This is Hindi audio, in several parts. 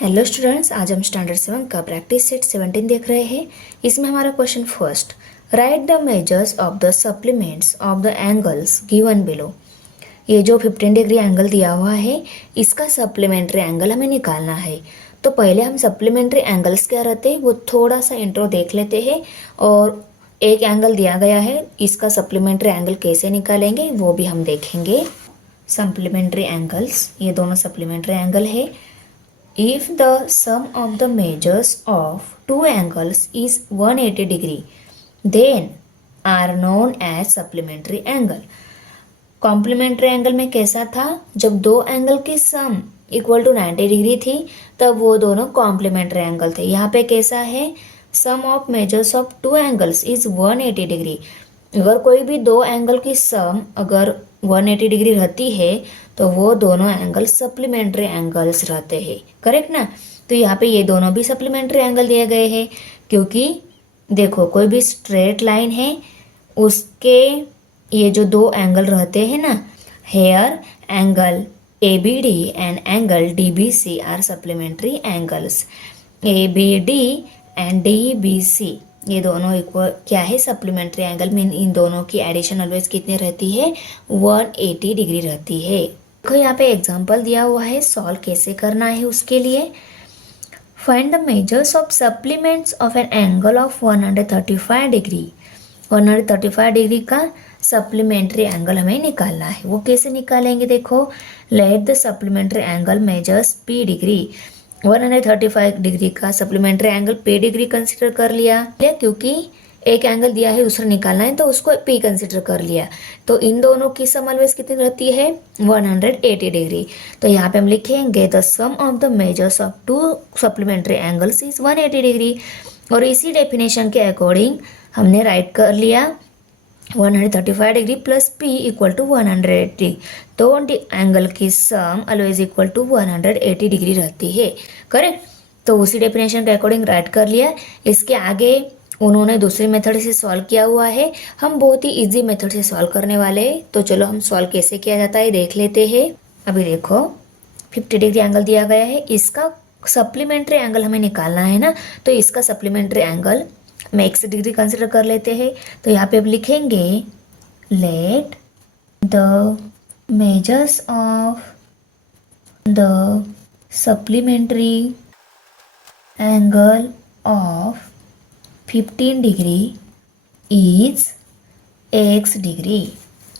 हेलो स्टूडेंट्स, आज हम स्टैंडर्ड 7 का प्रैक्टिस सेट 17 देख रहे हैं। इसमें हमारा question first, right the measures of the supplements of the angles given below. ये जो 15 डिग्री एंगल दिया हुआ है, इसका सप्लीमेंट्री एंगल हमें निकालना है। तो पहले हम सप्लीमेंट्री एंगल्स क्या रहते हैं वो थोड़ा सा इंट्रो देख लेते हैं, और एक एंगल दिया गया है, इसका सप्लीमेंट्री एंगल कैसे निकालेंगे वो भी हम देखेंगे। सप्लीमेंट्री एंगल्स, ये दोनों सप्लीमेंट्री एंगल है। If the sum of the measures of two angles is 180 degree, then are known as supplementary angle. Complementary angle में कैसा था, जब दो एंगल की सम इक्वल टू 90 डिग्री थी तब वो दोनों कॉम्प्लीमेंट्री एंगल थे। यहाँ पे कैसा है, sum of measures of two angles is 180 degree. अगर कोई भी दो एंगल की सम अगर 180 डिग्री रहती है तो वो दोनों एंगल सप्लीमेंट्री एंगल्स रहते हैं, करेक्ट ना। तो यहाँ पे ये दोनों भी सप्लीमेंट्री एंगल दिए गए हैं, क्योंकि देखो कोई भी स्ट्रेट लाइन है उसके ये जो दो एंगल रहते हैं ना, here angle ABD and angle DBC are supplementary angles. ABD and DBC ये दोनों इक्वल क्या है, सप्लीमेंट्री एंगल। मीन इन दोनों की एडिशन ऑलवेज कितनी रहती है, 180 डिग्री रहती है। देखो यहाँ पे एग्जांपल दिया हुआ है, सॉल्व कैसे करना है उसके लिए। Find the measures of supplements of an angle of 135 degree. 135 degree का सप्लीमेंट्री एंगल हमें निकालना है। वो कैसे निकालेंगे, देखो, let the supplementary angle measures P degree. 135 degree का supplementary angle P degree consider कर लिया, क्योंकि एक एंगल दिया है दूसरा निकालना है तो उसको P कंसिडर कर लिया। तो इन दोनों की सम ऑलवेज कितनी रहती है, 180 डिग्री। तो यहाँ पे हम लिखेंगे the sum of the measures of two supplementary angles is 180 degree. और इसी डेफिनेशन के अकॉर्डिंग हमने राइट कर लिया 135 degree plus P equal to 180। तो एंगल की sum always equal to 180 degree रहती है, करेक्ट। तो उसी डेफिनेशन के अकॉर्डिंग राइट कर लिया। इसके आगे उन्होंने दूसरी मेथड से सॉल्व किया हुआ है, हम बहुत ही इजी मेथड से सॉल्व करने वाले हैं। तो चलो हम सॉल्व कैसे किया जाता है देख लेते हैं। अभी देखो 50 डिग्री एंगल दिया गया है, इसका सप्लीमेंट्री एंगल हमें निकालना है ना। तो इसका सप्लीमेंट्री एंगल में x डिग्री कंसिडर कर लेते हैं। तो यहाँ पे अब लिखेंगे let the measures of the supplementary angle of 15 degree is x degree.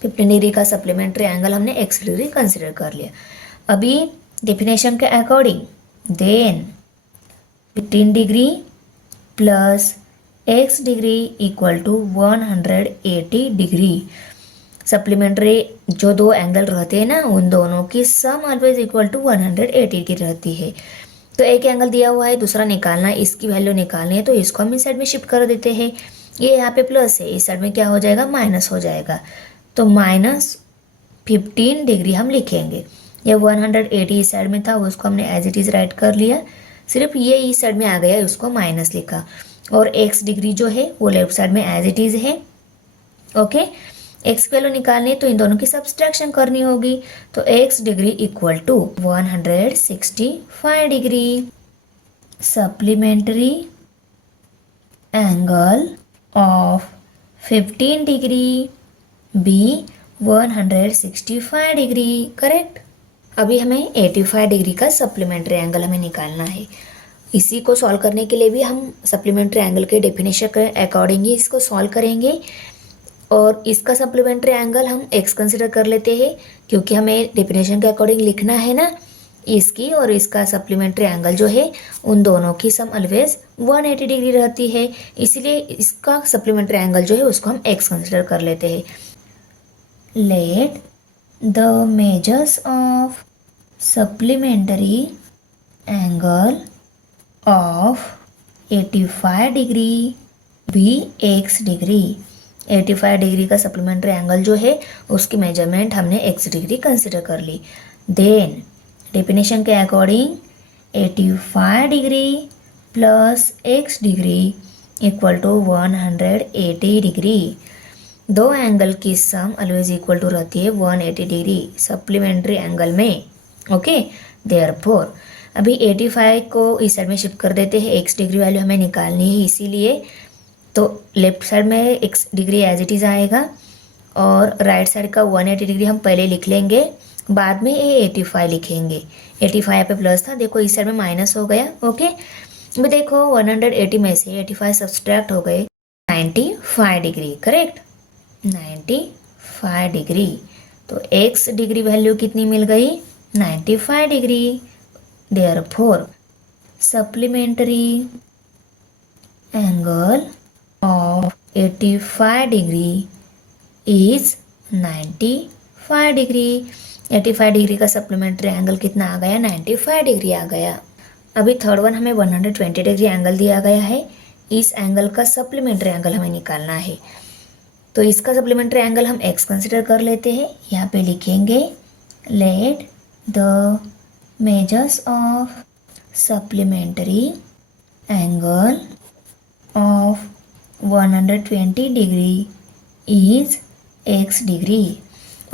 15 degree का सप्लीमेंट्री एंगल हमने x डिग्री कंसिडर कर लिया। अभी डेफिनेशन के according then 15 degree plus x degree equal to 180 degree. Supplementary जो दो एंगल रहते हैं ना, उन दोनों की sum always equal to 180 degree रहती है। तो एक एंगल दिया हुआ है, दूसरा निकालना है, इसकी वैल्यू निकालनी है, तो इसको हम इस साइड में शिफ्ट कर देते हैं। ये यहाँ पे प्लस है, इस साइड में क्या हो जाएगा, माइनस हो जाएगा। तो -15 डिग्री हम लिखेंगे। ये 180 इस साइड में था, उसको हमने एज इट इज़ राइट कर लिया। सिर्फ ये इस साइड में आ गया, उसको माइनस लिखा। और x डिग्री जो है वो लेफ्ट साइड में एज इट इज़ है, ओके। x की वैल्यू निकालनी है तो इन दोनों की सब्सट्रैक्शन करनी होगी। तो x degree equal to 165 degree. Supplementary angle of 15 degree be 165 degree, correct. अभी हमें 85 डिग्री का सप्लीमेंट्री एंगल हमें निकालना है। इसी को सॉल्व करने के लिए भी हम सप्लीमेंट्री एंगल के डेफिनेशन के अकॉर्डिंग ही इसको सॉल्व करेंगे। और इसका सप्लीमेंट्री एंगल हम x कंसिडर कर लेते हैं, क्योंकि हमें डेफिनेशन के अकॉर्डिंग लिखना है ना इसकी और इसका सप्लीमेंट्री एंगल जो है उन दोनों की सम ऑलवेज 180 डिग्री रहती है। इसीलिए इसका सप्लीमेंट्री एंगल जो है उसको हम x कंसिडर कर लेते हैं। Let the measures of supplementary angle of 85 degree भी x डिग्री। 85 डिग्री का सप्लीमेंट्री एंगल जो है उसकी मेजरमेंट हमने x डिग्री कंसिडर कर ली। देन डेफिनेशन के according 85 degree plus x degree equal to 180 degree. दो एंगल की सम ऑलवेज इक्वल टू रहती है 180 डिग्री सप्लीमेंट्री एंगल में, ओके। देयरफॉर अभी 85 को इस साइड में शिफ्ट कर देते हैं, x डिग्री वैल्यू हमें निकालनी है इसीलिए। तो लेफ्ट साइड में x degree as it is आएगा और राइट साइड का 180 डिग्री हम पहले लिख लेंगे, बाद में ये 85 लिखेंगे। 85 यहाँ पे प्लस था, देखो इस साइड में माइनस हो गया। ओके, अभी देखो 180 में से 85 सब्सट्रैक्ट हो गए 95 डिग्री, करेक्ट, 95 डिग्री। तो x डिग्री वैल्यू कितनी मिल गई, 95 degree. Therefore supplementary angle of 85 degree is 95 degree. 85 degree का सप्लीमेंट्री एंगल कितना आ गया, 95 डिग्री आ गया। अभी थर्ड वन हमें 120 डिग्री एंगल दिया गया है, इस एंगल का सप्लीमेंट्री एंगल हमें निकालना है। तो इसका सप्लीमेंट्री एंगल हम x कंसिडर कर लेते हैं, यहाँ पे लिखेंगे let the measures of supplementary angle of 120 degree is x degree.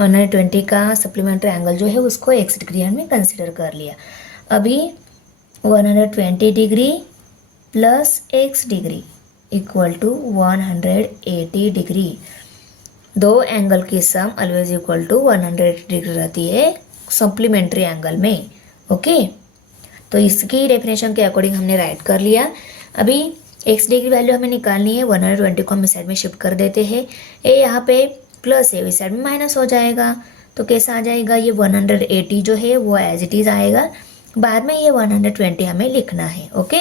120 का सप्लीमेंट्री एंगल जो है उसको x डिग्री हमने कंसिडर कर लिया। अभी 120 degree plus x degree equal to 180 degree. दो एंगल की sum always equal to 180 degree रहती है सप्लीमेंट्री एंगल में। ओके, तो इसकी डेफिनेशन के अकॉर्डिंग हमने राइट कर लिया। अभी x डिग्री वैल्यू हमें निकालनी है, 120 को हम इस साइड में शिफ्ट कर देते हैं, ये यहाँ पे प्लस है, इस साइड में माइनस हो जाएगा। तो कैसा आ जाएगा, ये 180 जो है वो एज इट इज़ आएगा, बाद में ये 120 हमें लिखना है। ओके,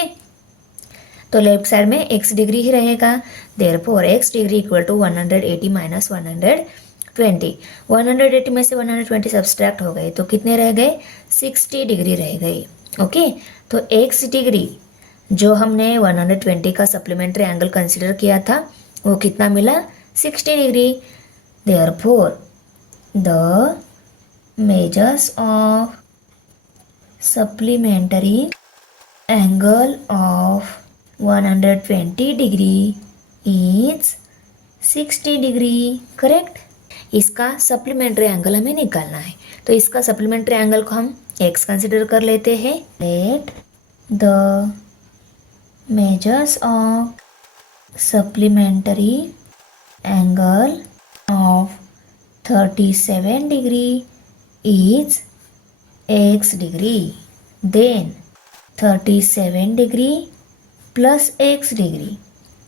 तो लेफ्ट साइड में x डिग्री ही रहेगा, therefore x degree equal to 180 minus 120। 180 में से 120 सब्सट्रैक्ट हो गए तो कितने रह गए, 60 डिग्री रह गई। ओके, तो x डिग्री जो हमने 120 का सप्लीमेंट्री एंगल कंसिडर किया था वो कितना मिला, 60 degree. Therefore the measures of supplementary angle of 120 degree is 60 degree, correct. इसका सप्लीमेंट्री एंगल हमें निकालना है, तो इसका सप्लीमेंट्री एंगल को हम x कंसिडर कर लेते हैं। Let the measures of supplementary angle of 37 degree is x degree, then 37 degree plus x degree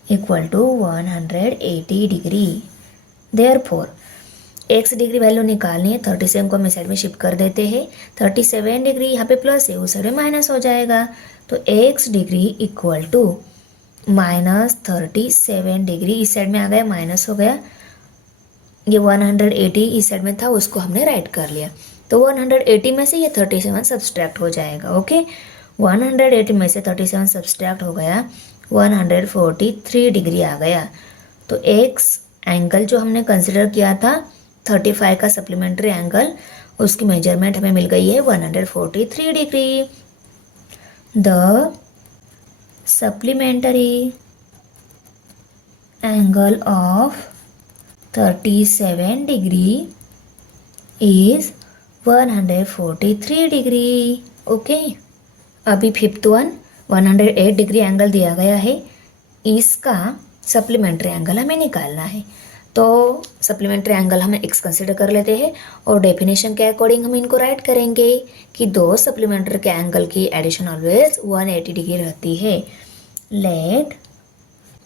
equal to 180 degree. Therefore x degree value निकालनी है, 37 को हम इस साइड में शिफ्ट कर देते हैं, 37 डिग्री यहाँ पे प्लस है उस साइड में माइनस हो जाएगा, तो x degree equal to minus 37 degree, इस साइड में आ गया माइनस हो गया, ये 180 इस साइड में था उसको हमने राइट कर लिया, तो 180 में से ये 37 सब्सट्रैक्ट हो जाएगा। ओके, 180 में से 37 सब्सट्रैक्ट हो गया, 143 डिग्री आ गया। तो x एंगल जो हमने कंसिडर किया था 35 का सप्लीमेंट्री एंगल, उसकी मेजरमेंट हमें मिल गई है 143 degree. The supplementary angle of 37 degree is 143 degree. Okay, अभी फिफ्थ वन 108 डिग्री एंगल दिया गया है, इसका सप्लीमेंट्री एंगल हमें निकालना है। तो सप्लीमेंट्री एंगल हम x कंसिडर कर लेते हैं और डेफिनेशन के अकॉर्डिंग हम इनको राइट करेंगे कि दो सप्लीमेंट्री के एंगल की एडिशन ऑलवेज 180 डिग्री रहती है। Let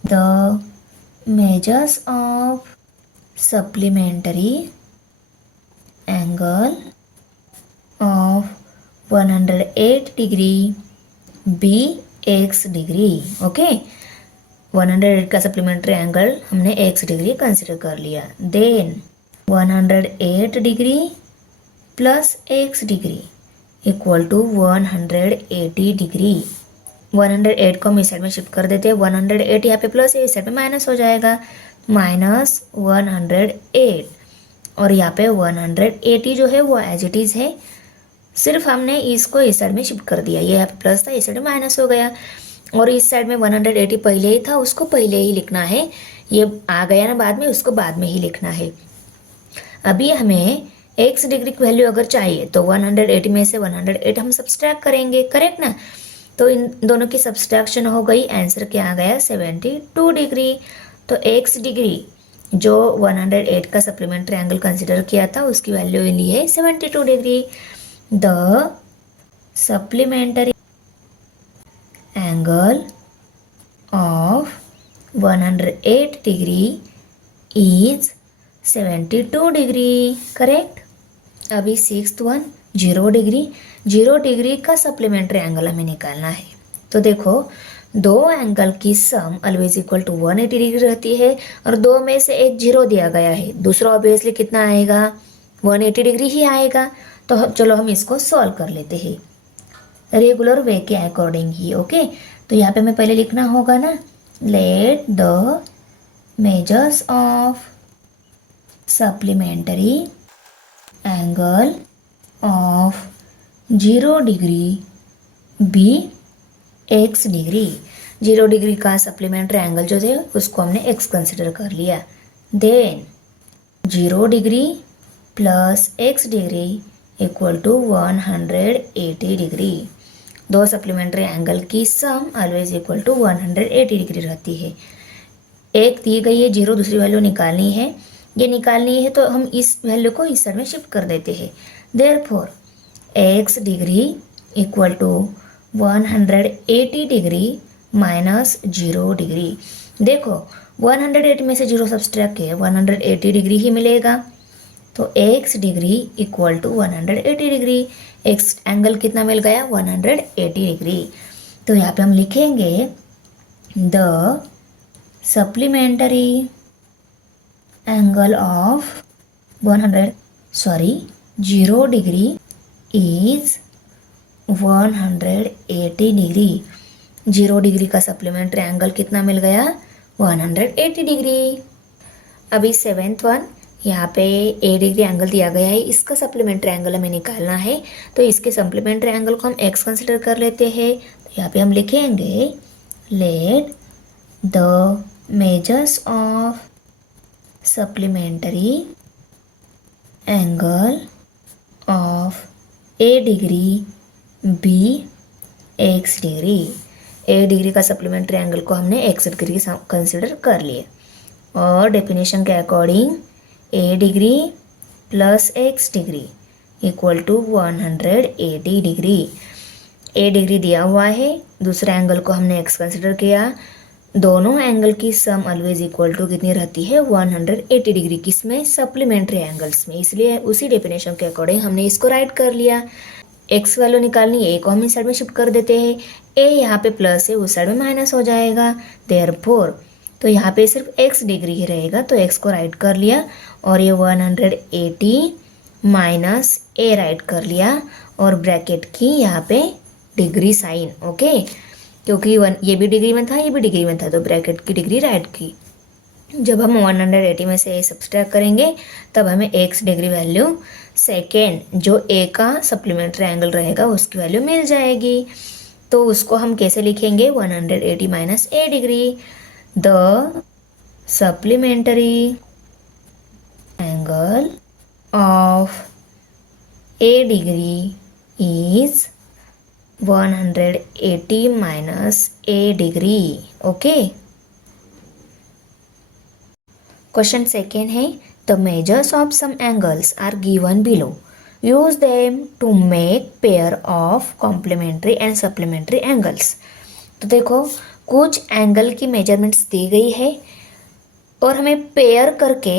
the measures of supplementary angle of 108 degree be x degree. Okay, 108 का सप्लीमेंट्री एंगल हमने x डिग्री कंसिडर कर लिया, then 108 degree plus x degree equal to 180 degree. 108 को हम इस साइड में शिफ्ट कर देते हैं, 108 यहाँ पे प्लस है, इस साइड में माइनस हो जाएगा, माइनस 108 और यहाँ पे 180 जो है वो एज इट इज़ है, सिर्फ हमने इसको इस साइड में शिफ्ट कर दिया, ये यहाँ पे प्लस था इस साइड में माइनस हो गया, और इस साइड में 180 पहले ही था उसको पहले ही लिखना है, ये आ गया ना बाद में, उसको बाद में ही लिखना है। अभी हमें एक्स डिग्री की वैल्यू अगर चाहिए तो 180 में से 108 हम सब्सट्रैक्ट करेंगे, करेक्ट ना। तो इन दोनों की सब्सट्रैक्शन हो गई, आंसर क्या आ गया 72 डिग्री। तो एक्स डिग्री जो 108 का सप्लीमेंट्री एंगल कंसिडर किया था उसकी वैल्यू ली है 72 degree. The supplementary angle of 108 degree is 72 degree, correct. अभी सिक्स्थ वन 0 डिग्री। 0 डिग्री का सप्लीमेंट्री एंगल हमें निकालना है। तो देखो दो एंगल की sum always equal to 180 degree रहती है और दो में से एक 0 दिया गया है, दूसरा ऑब्वियसली कितना आएगा 180 डिग्री ही आएगा। तो चलो हम इसको सॉल्व कर लेते हैं रेगुलर वे के अकॉर्डिंग ही, ओके। तो यहाँ पे हमें पहले लिखना होगा ना, let the measures of supplementary angle of 0 degree be x degree. 0 degree का सप्लीमेंट्री एंगल जो थे उसको हमने एक्स कंसिडर कर लिया। Then 0 degree plus x degree equal to 180 degree. दो सप्लीमेंट्री एंगल की sum always equal to 180 degree रहती है। एक दी गई है 0, दूसरी वैल्यू निकालनी है, ये निकालनी है तो हम इस वैल्यू को इस साइड में शिफ्ट कर देते हैं। Therefore x degree equal to 180 degree minus 0 degree. देखो 180 में से 0 सब्सट्रैक्ट किया 180 डिग्री ही मिलेगा। तो x degree equal to 180 degree. X angle कितना मिल गया 180 डिग्री। तो यहाँ पे हम लिखेंगे the supplementary angle of 0 degree is 180 degree. 0 degree का सप्लीमेंट्री एंगल कितना मिल गया 180 डिग्री। अभी सेवेंथ वन, यहाँ पे ए डिग्री एंगल दिया गया है, इसका सप्लीमेंट्री एंगल हमें निकालना है। तो इसके सप्लीमेंट्री एंगल को हम एक्स कंसिडर कर लेते हैं। तो यहाँ पे हम लिखेंगे let the measures of supplementary angle of A degree be x degree. A degree का सप्लीमेंट्री एंगल को हमने एक्स डिग्री कंसिडर कर लिए और डेफिनेशन के according a degree plus x degree equal to 180 degree. A degree दिया हुआ है, दूसरा एंगल को हमने एक्स कंसिडर किया। दोनों एंगल की सम ऑलवेज इक्वल टू कितनी रहती है 180 डिग्री, किसमें सप्लीमेंट्री एंगल्स में। इसलिए उसी डेफिनेशन के अकॉर्डिंग हमने इसको राइट कर लिया। एक्स वैल्यू निकालनी, ए को हम इस साइड में शिफ्ट कर देते हैं। ए यहाँ पे प्लस है, उस साइड में माइनस हो जाएगा। देयरफॉर तो यहाँ पे सिर्फ एक्स डिग्री ही रहेगा, तो एक्स को राइट कर लिया और ये 180 माइनस ए राइट कर लिया और ब्रैकेट की यहाँ पे डिग्री साइन, ओके। क्योंकि ये भी डिग्री में था, ये भी डिग्री में था, तो ब्रैकेट की डिग्री राइट की। जब हम 180 में से ए सब्सट्रैक्ट करेंगे तब हमें एक्स डिग्री वैल्यू सेकेंड जो ए का सप्लीमेंट्री एंगल रहेगा उसकी वैल्यू मिल जाएगी। तो उसको हम कैसे लिखेंगे 180 minus A degree. The supplementary angle of A degree is 180 minus A degree, okay. Question second है the measures of some angles are given below, use them to make pair of complementary and supplementary angles. तो देखो कुछ एंगल की मेजरमेंट्स दी गई है और हमें पेयर करके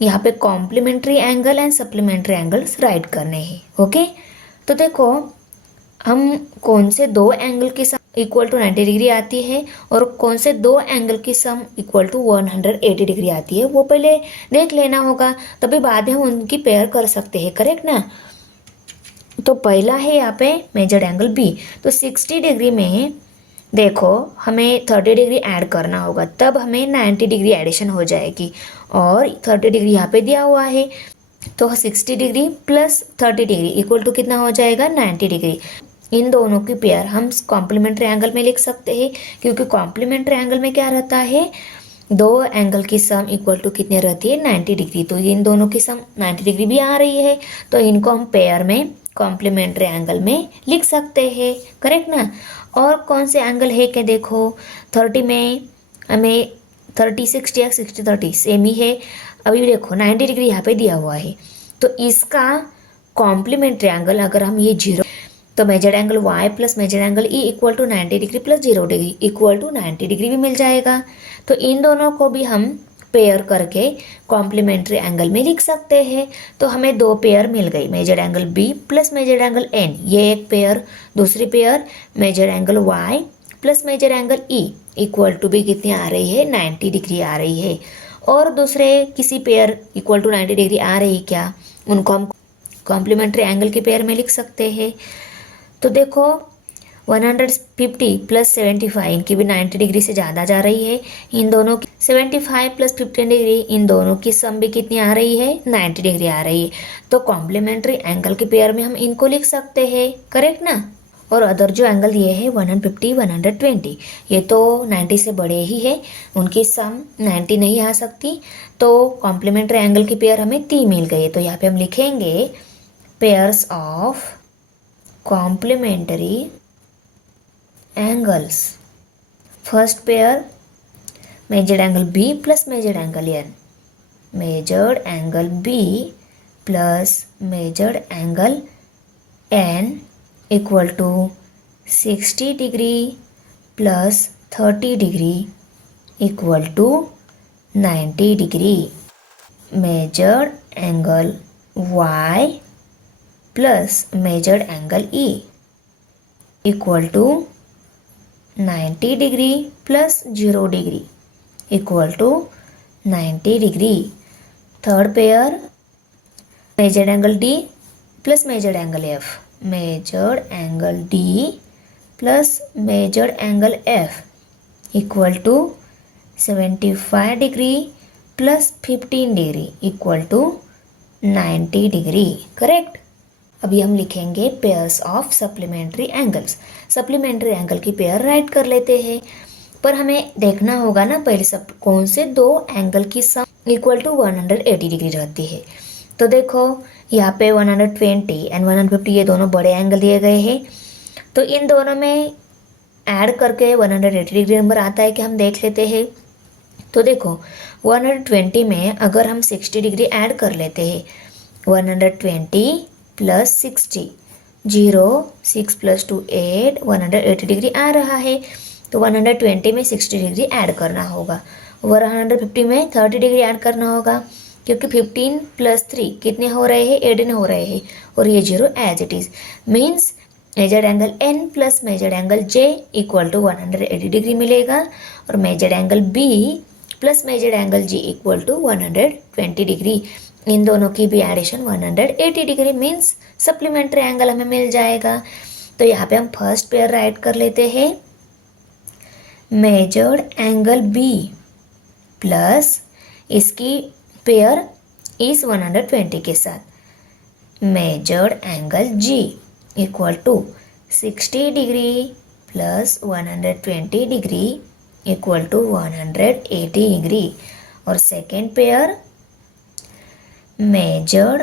यहाँ पे complementary angle and supplementary angles right करने हैं, ओके। तो देखो हम कौन से दो एंगल की सम इक्वल टू 90 डिग्री आती है और कौन से दो एंगल की सम इक्वल टू 180 डिग्री आती है वो पहले देख लेना होगा, तभी बाद में हम उनकी पेयर कर सकते हैं, करेक्ट ना। तो पहला है यहाँ पे मेजर्ड एंगल बी। तो 60 डिग्री में देखो हमें 30 डिग्री ऐड करना होगा, तब हमें 90 डिग्री एडिशन हो जाएगी और 30 डिग्री यहाँ पे दिया हुआ है। तो 60 degree plus 30 degree equal to कितना हो जाएगा 90 डिग्री। इन दोनों की पेयर हम कॉम्प्लीमेंट्री एंगल में लिख सकते हैं, क्योंकि कॉम्प्लीमेंट्री एंगल में क्या रहता है दो एंगल की सम इक्वल टू कितने रहती है 90 डिग्री, तो इन दोनों की सम 90 डिग्री भी आ रही है, तो इनको हम पेयर में कॉम्प्लीमेंट्री एंगल में लिख सकते हैं, करेक्ट ना। और कौन से एंगल है क्या देखो, 30 में हमें 30 60 या 60 30 सेम ही है। अभी भी देखो 90 डिग्री यहाँ पे दिया हुआ है, तो इसका कॉम्प्लीमेंट्री एंगल अगर हम ये 0, तो measure angle y plus measure angle E equal to 90 degree plus 0 degree equal to 90 degree भी मिल जाएगा। तो इन दोनों को भी हम पेयर करके कॉम्प्लीमेंट्री एंगल में लिख सकते हैं। तो हमें दो पेयर मिल गई, measure angle b plus measure angle n, ये एक पेयर। दूसरी pair measure angle y plus measure angle e equal to भी कितनी आ रही है 90 डिग्री आ रही है। और दूसरे किसी पेयर इक्वल टू 90 डिग्री आ रही क्या, उनको हम कॉम्प्लीमेंट्री एंगल के पेयर में लिख सकते हैं। तो देखो 150 प्लस 75 इनकी भी 90 डिग्री से ज़्यादा जा रही है, इन दोनों की 75 प्लस 15 डिग्री, इन दोनों की सम भी कितनी आ रही है 90 डिग्री आ रही है। तो कॉम्प्लीमेंट्री एंगल के पेयर में हम इनको लिख सकते हैं, करेक्ट ना। और अदर जो एंगल ये है 150 120, ये तो 90 से बड़े ही है, उनकी सम 90 नहीं आ सकती, तो कॉम्प्लीमेंट्री एंगल की पेयर हमें 3 मिल गई। तो यहाँ पे हम लिखेंगे pairs of complementary angles. First pair measured angle B plus measured angle N. Measured angle B plus measured angle N equal to 60 degree plus 30 degree equal to 90 degree. Measured angle Y plus measured angle E equal to 90 degree plus 0 degree equal to 90 degree. Third pair measured angle D plus measured angle F, measured angle D plus measured angle F equal to 75 degree plus 15 degree equal to 90 degree, correct. अभी हम लिखेंगे pairs of supplementary angles. Supplementary angle की पेयर राइट कर लेते हैं, पर हमें देखना होगा ना पहले सब कौन से दो एंगल की सम इक्वल टू 180 डिग्री रहती है। तो देखो यहाँ पे 120 एंड 150 ये दोनों बड़े एंगल दिए गए हैं, तो इन दोनों में ऐड करके 180 डिग्री नंबर आता है कि हम देख लेते हैं। तो देखो 120 में अगर हम 60 डिग्री ऐड कर लेते हैं, 120 प्लस 60, 0 6 प्लस 2 8, 180 डिग्री आ रहा है, तो 120 में 60 डिग्री ऐड करना होगा, 150 में 30 डिग्री ऐड करना होगा, क्योंकि 15 प्लस 3 कितने हो रहे हैं 18 हो रहे हैं, और ये 0 as it is means measured angle N plus measured angle J equal to 180 degree मिलेगा, और measured angle B plus measured angle G equal to 120 degree. इन दोनों की भी addition 180 degree means supplementary angle हमें मिल जाएगा। तो यहाँ पे हम फर्स्ट पेयर राइट कर लेते हैं, मेजर्ड एंगल B प्लस इसकी पेयर इस 120 के साथ measured angle G equal to 60 degree plus 120 degree equal to 180 degree. और second pair measured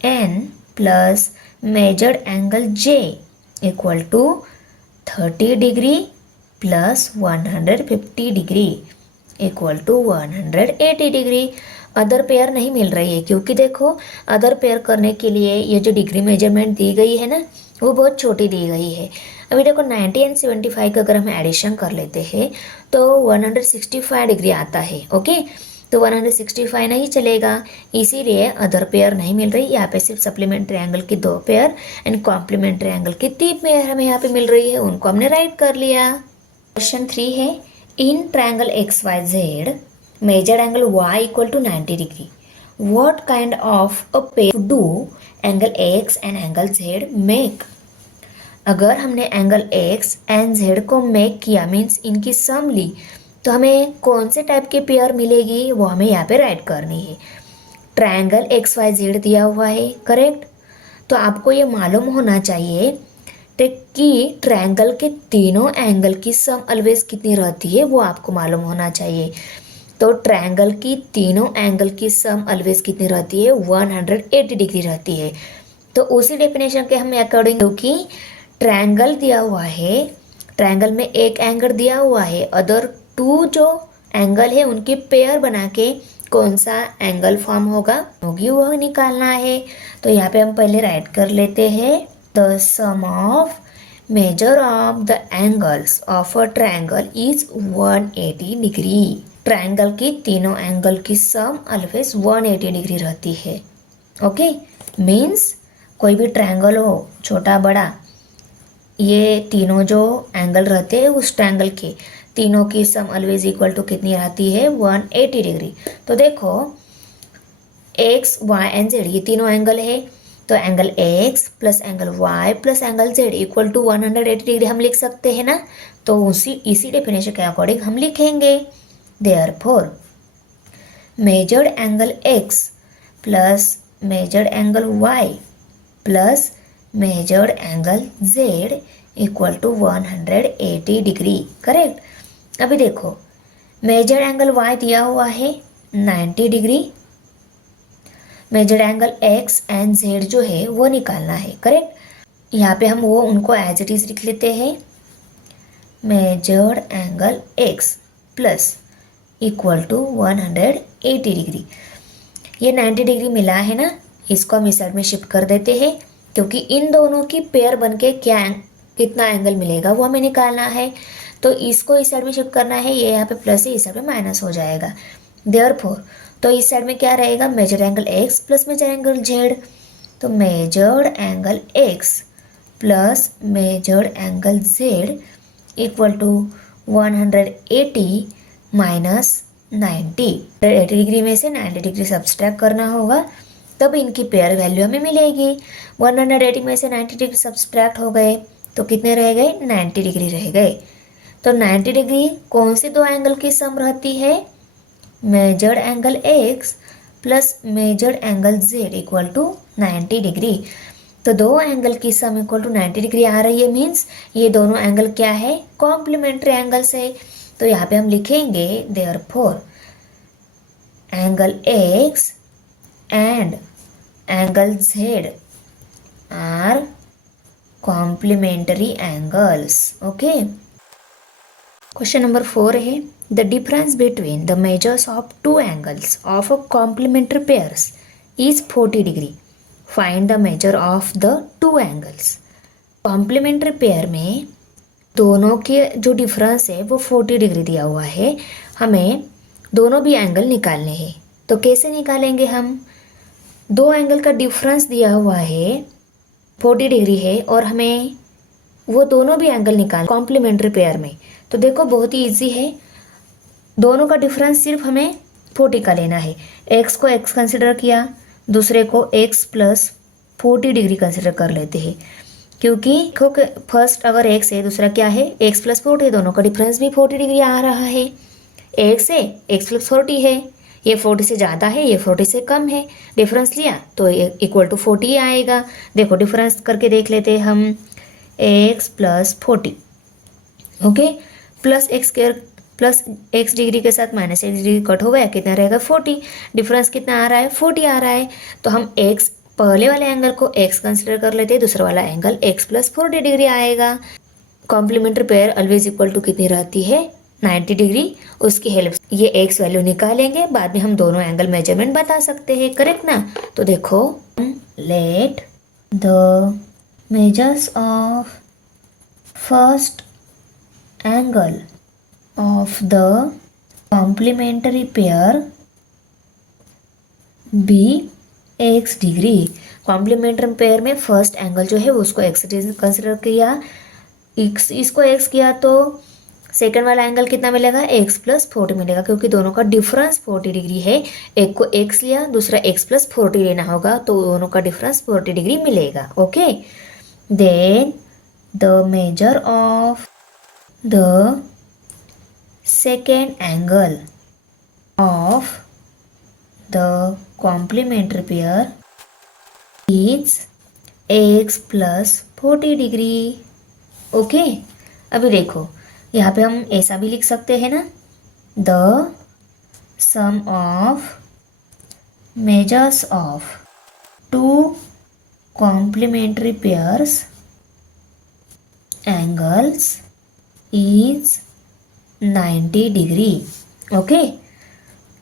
N plus measured angle J equal to 30 degree plus 150 degree equal to 180 degree. Other pair नहीं मिल रही है, क्योंकि देखो अदर पेयर करने के लिए ये जो डिग्री मेजरमेंट दी गई है ना, वो बहुत छोटी दी गई है। अभी देखो 90 एंड 75 का अगर हम एडिशन कर लेते हैं तो 165 डिग्री आता है, ओके। तो 165 नहीं चलेगा, इसीलिए अदर पेयर नहीं मिल रही। यहाँ पे सिर्फ सप्लीमेंट्री एंगल की 2 पेयर एंड कॉम्प्लीमेंट्री एंगल की 3 पेयर हमें यहाँ पे मिल रही है, उनको हमने राइट कर लिया। क्वेश्चन 3 है, in triangle XYZ measured angle Y equal to 90 degree, what kind of a pair do angle X and angle Z make. अगर हमने एंगल X एंड Z को मेक किया मीन्स इनकी सम ली, तो हमें कौन से टाइप की पेयर मिलेगी वो हमें यहाँ पे राइट करनी है। ट्रायंगल XYZ दिया हुआ है, करेक्ट। तो आपको ये मालूम होना चाहिए कि ट्रायंगल के तीनों एंगल की सम ऑलवेज कितनी रहती है, वो आपको मालूम होना चाहिए। तो ट्रायंगल की तीनों एंगल की सम ऑलवेज कितनी रहती है, 180 डिग्री रहती है। तो उसी डेफिनेशन के हम अकॉर्डिंग, क्योंकि ट्रायंगल दिया हुआ है, ट्रायंगल में एक एंगल दिया हुआ है, अदर टू जो एंगल है उनकी पेयर बना के कौन सा एंगल फॉर्म होगी वो निकालना है। तो यहाँ पे हम पहले राइट कर लेते हैं, the sum of measure of the angles of a triangle is 180 degree. Triangle की तीनों एंगल की सम ऑलवेज 180 डिग्री रहती है। ओके, मीन्स कोई भी ट्रायंगल हो, छोटा बड़ा, ये तीनों जो एंगल रहते हैं उस ट्रायंगल के तीनों की सम ऑलवेज इक्वल टू कितनी रहती है, 180 डिग्री। तो देखो एक्स वाई एंड जेड ये तीनों एंगल है, तो angle x plus angle y plus angle Z equal to 180 degree हम लिख सकते हैं ना। तो इसी डेफिनेशन के अकॉर्डिंग हम लिखेंगे, therefore measured angle x plus measured angle y plus measured angle Z equal to 180 degree. Correct. अभी देखो मेजर्ड एंगल वाई दिया हुआ है 90 degree, measured angle x and z जो है वो निकालना है। करेक्ट। यहाँ पे हम वो उनको एज इट इज लिख लेते हैं, measured angle x plus equal to 180 degree. ये 90 डिग्री मिला है ना, इसको हम इस साइड में शिफ्ट कर देते हैं, क्योंकि इन दोनों की पेयर बनके कितना एंगल मिलेगा वो हमें निकालना है। तो इसको इस साइड में शिफ्ट करना है, ये यहाँ पे प्लस है, इस साइड में माइनस हो जाएगा। देयरफॉर तो इस साइड में क्या रहेगा, measure angle x plus measure angle Z. तो measured angle x plus measured angle Z equal to 180 minus 90। 80 degree में से 90 डिग्री सब्सट्रैक्ट करना होगा, तब इनकी पेयर वैल्यू हमें मिलेगी। 180 में से 90 डिग्री सब्सट्रैक्ट हो गए तो कितने रह गए, 90 डिग्री रह गए। तो 90 डिग्री कौन से दो एंगल की सम रहती है, measured angle x plus measured angle Z equal to 90 degree. तो दो एंगल की सम इक्वल टू 90 डिग्री आ रही है, मीन्स ये दोनों एंगल क्या है, कॉम्प्लीमेंट्री एंगल्स है। तो यहाँ पे हम लिखेंगे therefore angle x and angle z are complementary angles. Okay. Question number 4 है, the difference between the measures of two angles of a complementary pairs is 40 degree, find the measure of the two angles. Complementary pair में दोनों के जो डिफरेंस है वो 40 डिग्री दिया हुआ है, हमें दोनों भी एंगल निकालने हैं। तो कैसे निकालेंगे हम, दो एंगल का डिफरेंस दिया हुआ है 40 डिग्री है और हमें वो दोनों भी एंगल निकाल कॉम्प्लीमेंट्री पेयर में। तो देखो बहुत ही ईजी है, दोनों का डिफरेंस सिर्फ हमें 40 का लेना है। एक्स को एक्स कंसिडर किया, दूसरे को एक्स प्लस 40 डिग्री कंसिडर कर लेते हैं, क्योंकि फर्स्ट अगर एक्स है, दूसरा क्या है, एक्स प्लस 40, दोनों का डिफरेंस भी 40 डिग्री आ रहा है। एक्स है, एक्स प्लस 40 है, ये 40 से ज़्यादा है, ये 40 से कम है, डिफरेंस लिया तो इक्वल टू 40 आएगा। देखो डिफरेंस करके देख लेते हैं हम, x plus 40, okay, plus x square plus x degree के साथ माइनस एक्स डिग्री कट हो गया, कितना रहेगा 40, डिफरेंस कितना आ रहा है 40 आ रहा है। तो हम एक्स पहले वाले एंगल को एक्स कंसिडर कर लेते हैं, दूसरा वाला एंगल एक्स प्लस 40 डिग्री आएगा। Complementary pair always equal to कितनी रहती है, 90 डिग्री। उसकी हेल्प से ये एक्स वैल्यू निकालेंगे, बाद में हम दोनों एंगल मेजरमेंट बता सकते हैं। करेक्ट ना। तो देखो, let the measures of first angle of the complementary pair be x degree. Complementary pair में फर्स्ट एंगल जो है उसको एक्स कंसिडर किया, इसको एक्स किया, तो सेकंड वाला एंगल कितना मिलेगा, एक्स प्लस 40 मिलेगा, क्योंकि दोनों का डिफरेंस 40 डिग्री है। एक को एक्स लिया, दूसरा एक्स प्लस 40 लेना होगा, तो दोनों का डिफरेंस 40 डिग्री मिलेगा। Okay, then the measure of the second angle of the complementary pair is x plus 40 degree. Okay, अभी देखो यहाँ पे हम ऐसा भी लिख सकते हैं ना, the sum of measures of two complementary pairs angles is 90 degree. Okay,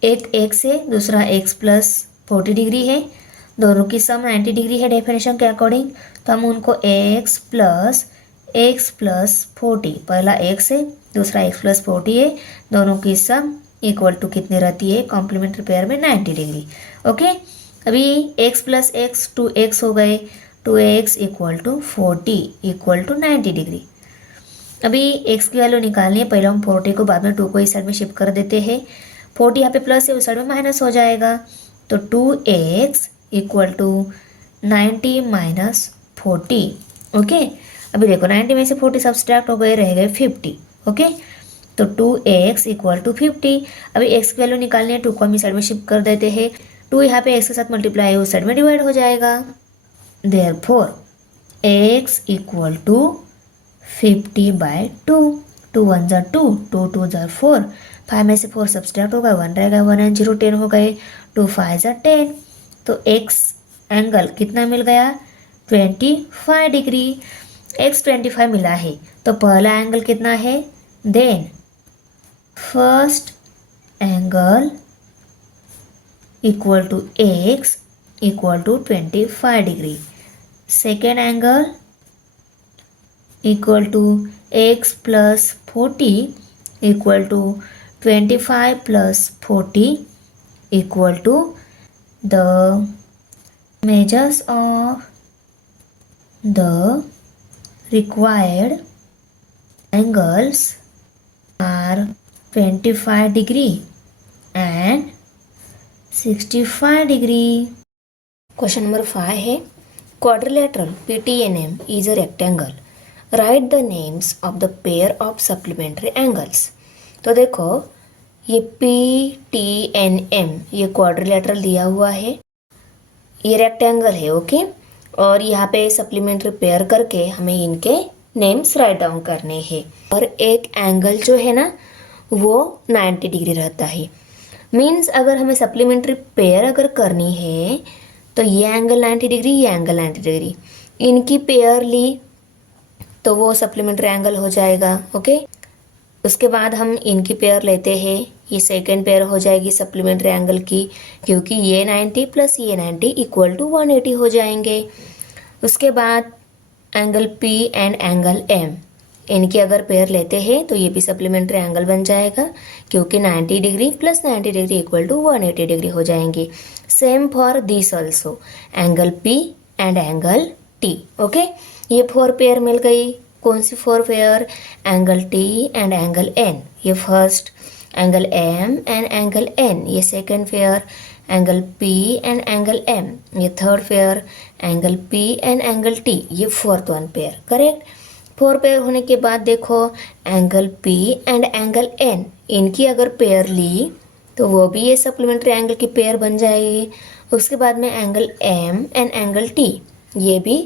एक x है, दूसरा x प्लस 40 डिग्री है, दोनों की सम 90 डिग्री है डेफिनेशन के अकॉर्डिंग. तो हम उनको x प्लस 40, पहला x है, दूसरा x प्लस 40 है, दोनों की सम इक्वल टू कितनी रहती है कॉम्प्लीमेंट्री पेयर में 90 डिग्री. ओके, अभी x प्लस x 2x हो गए, 2x equal to 40 equal to 90 degree. अभी x की वैल्यू निकालनी है, पहले हम 40 को बाद में 2 को इस साइड में शिफ्ट कर देते हैं. 40 यहाँ पे प्लस है, उस साइड में माइनस हो जाएगा. तो 2x equal to 90 minus 40. Okay, अभी देखो 90 में से 40 सब्सट्रैक्ट हो गए, रह गए 50. ओके, तो 2x इक्वल टू 50. अभी x की वैल्यू निकालनी है, 2 को हम इस साइड में शिफ्ट कर देते हैं. 2 यहाँ पे x के साथ मल्टीप्लाई है, उस साइड में डिवाइड हो जाएगा. Therefore x equal to 50 by 2. 2 1 जार 2, 2 2 जार 4, 5 में से 4 सब्सट्रैक्ट होगा, 1 रहेगा, 1 एंड 0 10 हो गए, 2 5 जार 10. तो x एंगल कितना मिल गया 25 डिग्री. x 25 मिला है, तो पहला एंगल कितना है, then first angle equal to x equal to 25 degree. Second angle equal to x plus 40 equal to 25 plus 40 equal to the measures of the required angles are 25 degree and 65 degree. Question number 5 है, quadrilateral PTNM is a rectangle. Right the names of the pair of supplementary angles. तो देखो ये PTNM ये क्वाड्रिलेटरल दिया हुआ है, ये रेक्टेंगल है. ओके, और यहाँ पे सप्लीमेंट्री पेयर करके हमें इनके नेम्स राइट डाउन करने हैं. और एक एंगल जो है ना वो 90 डिग्री रहता है. मीन्स अगर हमें सप्लीमेंट्री पेयर अगर करनी है तो ये एंगल 90 डिग्री, ये एंगल 90 डिग्री, इनकी पेयर ली तो वो सप्लीमेंट्री एंगल हो जाएगा. ओके, उसके बाद हम इनकी पेयर लेते हैं, ये सेकंड पेयर हो जाएगी सप्लीमेंट्री एंगल की, क्योंकि ये 90 प्लस ये 90 इक्वल टू 180 हो जाएंगे. उसके बाद angle P and angle M, इनकी अगर पेयर लेते हैं तो ये भी सप्लीमेंट्री एंगल बन जाएगा, क्योंकि 90 degree plus 90 degree equal to 180 degree हो जाएंगे. Same for this also, angle P and angle T. Okay, ये 4 पेयर मिल गई. कौन सी 4 pair, angle T and angle N, ये first, angle M and angle N, ये second pair, angle P and angle M, ये third pair, angle P and angle T, ये fourth one pair. Correct. 4 pair होने के बाद देखो angle P and angle N, इनकी अगर पेयर ली तो वो भी ये सप्लीमेंट्री एंगल की पेयर बन जाएगी. उसके बाद में angle M and angle T, ये भी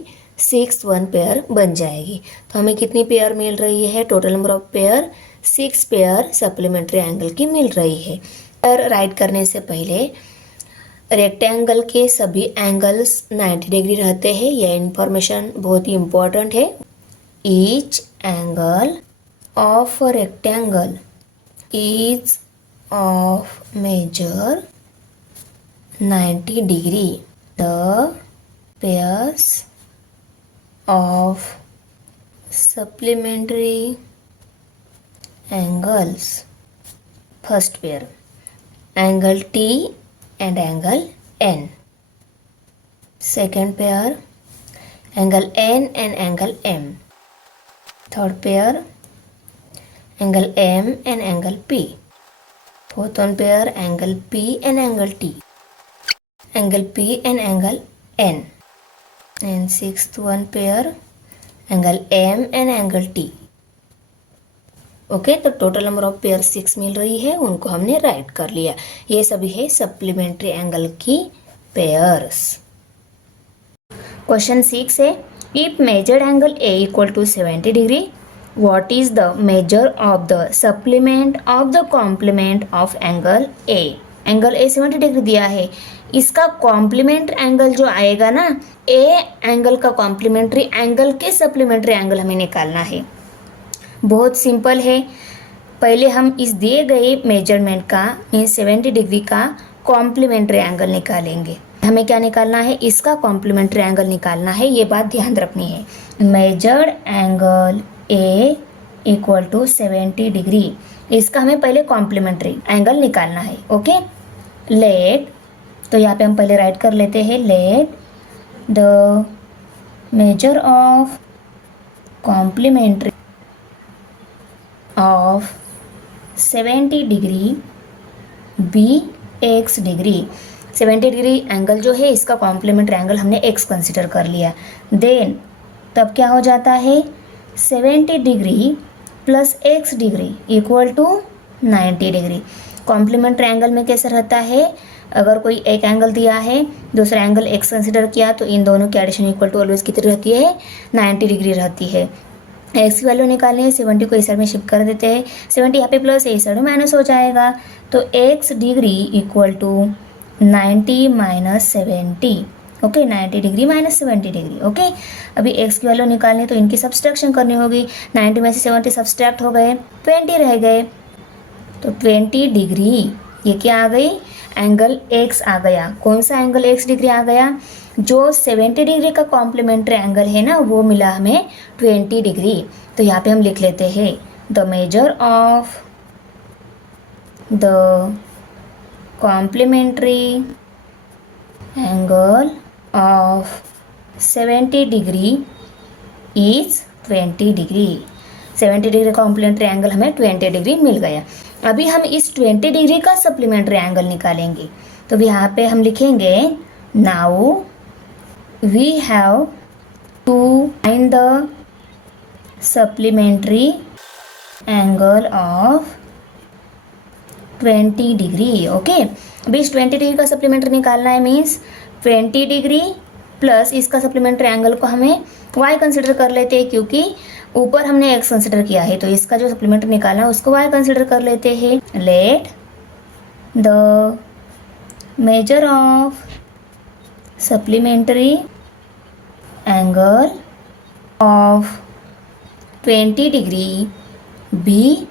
6 वन पेयर बन जाएगी. तो हमें कितनी पेयर मिल रही है, total number of pair 6 pair supplementary angle की मिल रही है. और राइट करने से पहले रेक्टेंगल के सभी एंगल्स 90 डिग्री रहते हैं, यह इंफॉर्मेशन बहुत ही इम्पोर्टेंट है. Each angle of a rectangle is of measure 90 degree. The pairs of supplementary angles. First pair, angle T and angle N. Second pair, angle N and angle M. Third pair, angle M and angle P. Fourth one pair, angle P and angle T. Angle P and angle N. And sixth one pair, angle M and angle T. Okay, तो टोटल नंबर ऑफ पेयर 6 मिल रही है, उनको हमने राइट कर लिया. ये सभी है सप्लीमेंट्री एंगल की पेयर्स. क्वेश्चन 6 है, if measured angle A equal to 70 degree what is the measure of the supplement of the complement of angle A. Angle A 70 degree दिया है, इसका कॉम्प्लीमेंट एंगल जो आएगा ना, ए एंगल का कॉम्प्लीमेंट्री एंगल के सप्लीमेंट्री एंगल हमें निकालना है। बहुत सिंपल है। पहले हम इस दिए गए मेजरमेंट का मीन्स 70 डिग्री का कॉम्प्लीमेंट्री एंगल निकालेंगे। हमें क्या निकालना है, इसका कॉम्प्लीमेंट्री एंगल निकालना है, ये बात ध्यान रखनी है। Measured angle A equal to 70 degree, इसका हमें पहले कॉम्प्लीमेंट्री एंगल निकालना है। ओके, लेट, तो यहाँ पे हम पहले राइट कर लेते हैं, let the measure of complementary of 70 degree be x degree. 70 degree angle जो है इसका कॉम्प्लीमेंट्री एंगल हमने एक्स कंसिडर कर लिया। देन तब क्या हो जाता है, 70 degree plus x degree equal to 90 degree. Complementary angle में कैसा रहता है, अगर कोई एक एंगल दिया है, दूसरा एंगल एक्स कंसिडर किया, तो इन दोनों की एडिशन इक्वल टू ऑलवेज कितनी रहती है, 90 डिग्री रहती है। एक्स की वैल्यू निकालनी है, 70 को इस साइड में शिफ्ट कर देते हैं, 70 यहाँ पे प्लस इस साइड में माइनस हो जाएगा, तो x degree equal to 90 minus 70। Okay, 90 degree minus 70 degree. Okay, अभी एक्स की वैल्यू निकालनी है तो इनकी सब्सट्रैक्शन करनी होगी। 90 में से 70 सब्सट्रैक्ट हो गए, 20 रह गए, तो 20 डिग्री ये क्या आ गई, एंगल एक्स आ गया। कौन सा एंगल एक्स डिग्री आ गया, जो 70 डिग्री का कॉम्प्लीमेंट्री एंगल है ना, वो मिला हमें 20 डिग्री। तो यहाँ पे हम लिख लेते हैं, the measure of the complementary angle of 70 degree is 20 degree. 70 degree complementary angle हमें 20 डिग्री मिल गया। अभी हम इस 20 डिग्री का सप्लीमेंट्री एंगल निकालेंगे। तो यहाँ पे हम लिखेंगे, now we have to find the supplementary angle of 20 degree. Okay, अभी इस 20 डिग्री का सप्लीमेंट्री निकालना है, मीन्स 20 डिग्री प्लस इसका सप्लीमेंट्री एंगल को हमें y कंसिडर कर लेते हैं, क्योंकि ऊपर हमने x कंसिडर किया है, तो इसका जो सप्लीमेंट्री निकालना है उसको y कंसिडर कर लेते हैं। Let the measure of supplementary angle of 20 degree be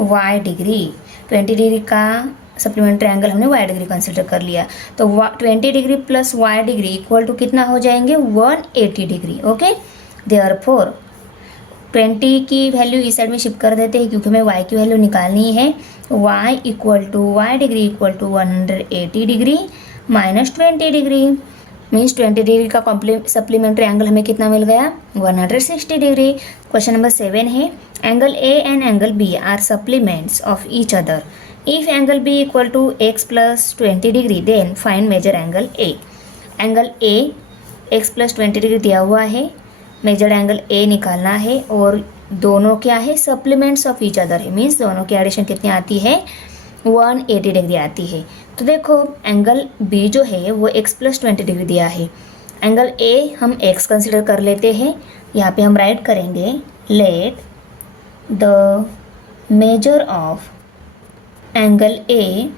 y degree. 20 degree का सप्लीमेंट्री एंगल हमने y डिग्री कंसिडर कर लिया, तो 20 degree plus y degree equal to कितना हो जाएंगे, 180 डिग्री। ओके, देयरफॉर 20 की वैल्यू इस साइड में शिफ्ट कर देते हैं, क्योंकि हमें y की वैल्यू निकालनी है। y equal to y degree equal to 180 degree minus 20 degree, means 20 degree का सप्लीमेंट्री एंगल हमें कितना मिल गया, 160 डिग्री। क्वेश्चन नंबर 7 है, angle A and angle B are supplements of each other. If angle B equal to x plus 20 degree then find measure angle A. Angle A x plus 20 degree दिया हुआ है, मेजर एंगल ए निकालना है, और दोनों क्या है, सप्लीमेंट्स ऑफ ईच अदर है, मीन्स दोनों की एडिशन कितनी आती है, 180 डिग्री आती है। तो देखो एंगल बी जो है वो x प्लस 20 डिग्री दिया है, एंगल ए हम x कंसिडर कर लेते हैं। यहाँ पे हम राइट करेंगे, let the measure of angle A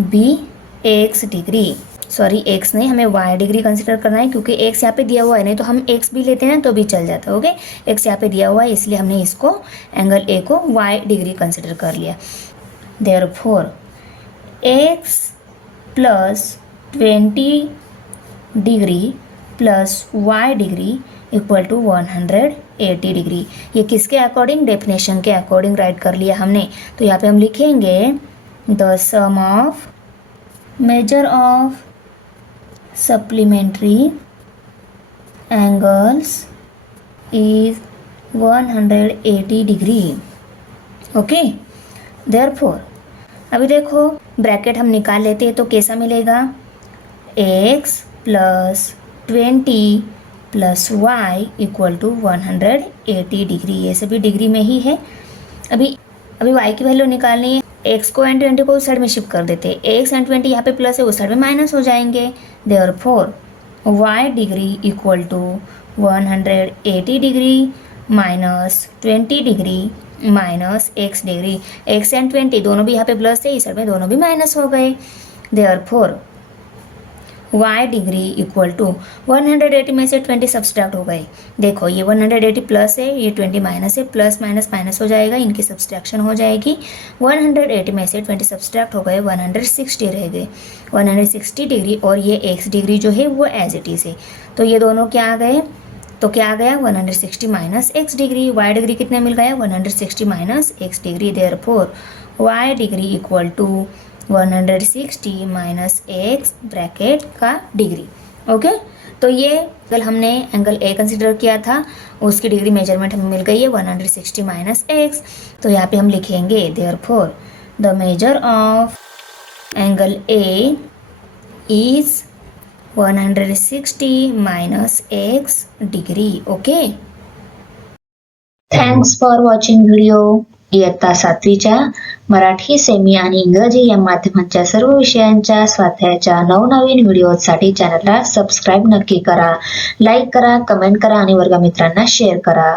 be x degree, sorry x नहीं, हमें y डिग्री कंसिडर करना है, क्योंकि x यहाँ पे दिया हुआ है, नहीं तो हम x भी लेते हैं तो भी चल जाता है। ओके, x यहाँ पे दिया हुआ है, इसलिए हमने इसको एंगल a को y डिग्री कंसिडर कर लिया। Therefore x plus 20 degree plus y degree equal to 180 degree. ये किसके अकॉर्डिंग, डेफिनेशन के अकॉर्डिंग राइट कर लिया हमने। तो यहाँ पे हम लिखेंगे, the sum of measure of supplementary angles is 180 degree. Okay, therefore अभी देखो ब्रैकेट हम निकाल लेते हैं, तो कैसा मिलेगा, x plus 20 plus y equal to 180 degree. ये सभी डिग्री में ही है। अभी y की वैल्यू निकालनी है, x को एंड 20 को उस साइड में शिफ्ट कर देते हैं, x एंड 20 यहाँ पे प्लस है, उस साइड में माइनस हो जाएंगे। Therefore y degree equal to 180 degree minus 20 degree minus x degree. x and 20 दोनों भी यहाँ पे प्लस है, इस साइड में दोनों भी माइनस हो गए। Therefore y degree equal to 180 में से 20 सब्सट्रैक्ट हो गए। देखो ये 180 प्लस है, ये 20 माइनस है, प्लस माइनस माइनस हो जाएगा, इनकी सब्सट्रैक्शन हो जाएगी। 180 में से 20 सब्सट्रैक्ट हो गए, 160 रह गए। 160 डिग्री और ये x डिग्री जो है वो एज इट इज़ है, तो ये दोनों क्या आ गए, तो क्या आ गया 160 minus x degree. y degree कितना मिल गया 160 minus x degree. Therefore y degree equal to 160 minus x bracket का डिग्री। ओके, तो ये कल हमने एंगल ए कंसिडर किया था, उसकी डिग्री मेजरमेंट हमें मिल गई है 160 माइनस x। तो यहाँ पे हम लिखेंगे therefore the measure of angle A is 160 minus x degree. Okay, thanks for watching video. इयत्ता 7वीच्या मराठी, सेमी आणि इंग्रजी या माध्यमांच्या सर्व विषयांच्या स्वाध्यायाच्या नवनवीन व्हिडिओसाठी चॅनलला सबस्क्राईब नक्की करा, लाईक करा, कमेंट करा आणि वर्गमित्रांना शेअर करा।